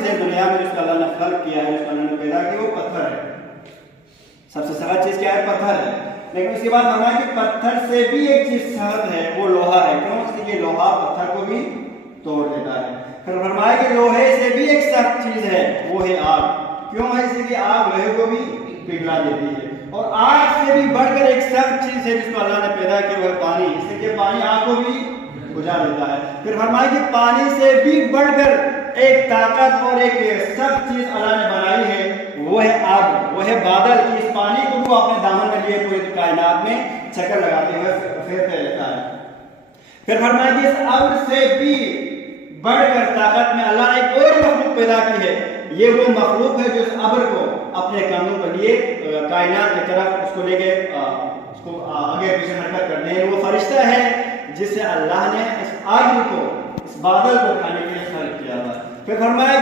چیزیں دنیا میں جس کا اللہ نے خلق کیا ہے، جس کا اللہ نے پیدا کیا، وہ پتھر ہے. سب سے سخت چیز کیا ہے؟ پتھر ہے. لیکن اس کے بعد فرمایا کہ پتھر سے بھی ایک چیز سخت ہے، وہ لوہا ہے. کیوں؟ اس لیے کہ لوہا پتھر کو بھی توڑ دیتا ہے. پھر فرمایا کہ لوہے سے بھی ایک سخت چیز ہے، وہ ہے آگ. کیوں ہے؟ اس لیے کہ آگ لوہے کو بھی پگھلا دیتی ہے. اور آگ سے بھی بڑھ کر ایک سخت چیز ہے جس کو اللہ نے پیدا کیا، وہ ہے پانی. اس لیے کہ پانی آگ کو بھی بجھا دیتا ہے. پھر فرمایا کہ پانی سے بھی بڑھ کر ایک طاقت اور ایک سخت چیز اللہ نے بنائی ہے، وہ ہے آگ، وہ ہے بادل. کہ اس پانی کو وہ اپنے دامن میں لیے پوری کائنات میں چکر لگاتے ہوئے پھرتے رہتا ہے. پھر فرمایا کہ اس ابر سے بھی بڑھ کر طاقت میں اللہ نے ایک اور مخلوق پیدا کی ہے. یہ وہ مخلوق ہے جو اس ابر کو اپنے کاندھوں پر لیے کائنات کی طرف اس کو لے کے اس کو آگے پیچھے حرکت کرتے ہیں. وہ فرشتہ ہے جس سے اللہ نے اس آگ کو، اس بادل کو کھانے کے لیے خلق کیا تھا. پھر فرمایا